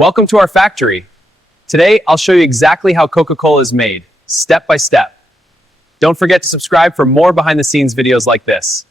Welcome to our factory. Today, I'll show you exactly how Coca-Cola is made, step by step. Don't forget to subscribe for more behind-the-scenes videos like this.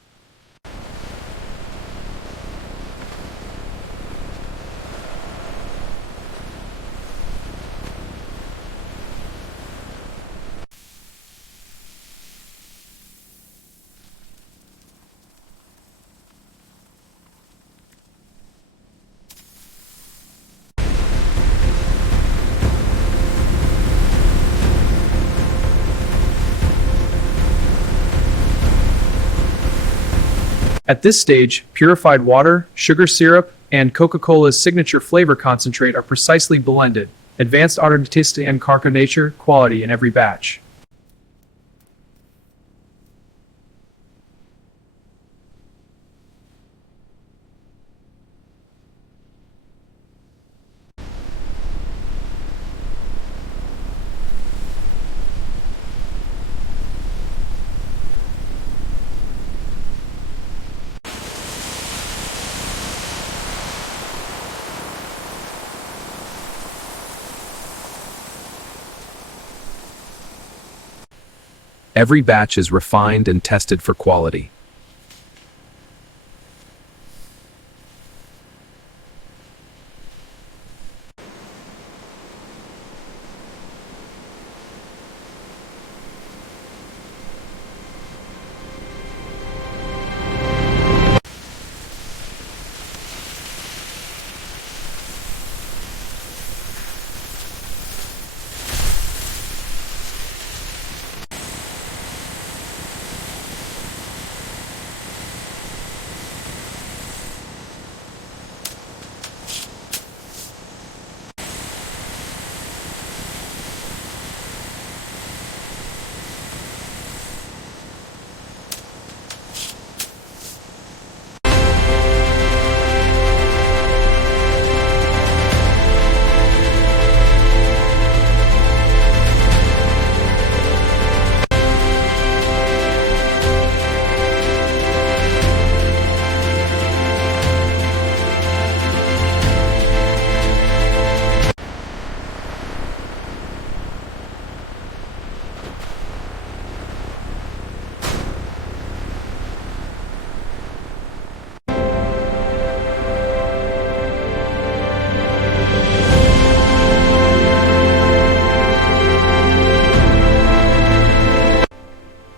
At this stage, purified water, sugar syrup, and Coca-Cola's signature flavor concentrate are precisely blended. Advanced acidity and carbonation quality in every batch. Every batch is refined and tested for quality.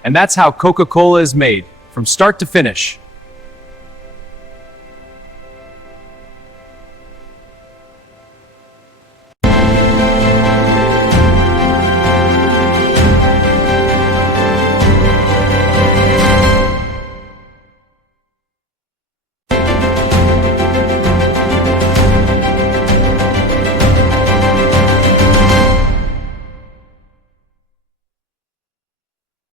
And that's how Coca-Cola is made, from start to finish.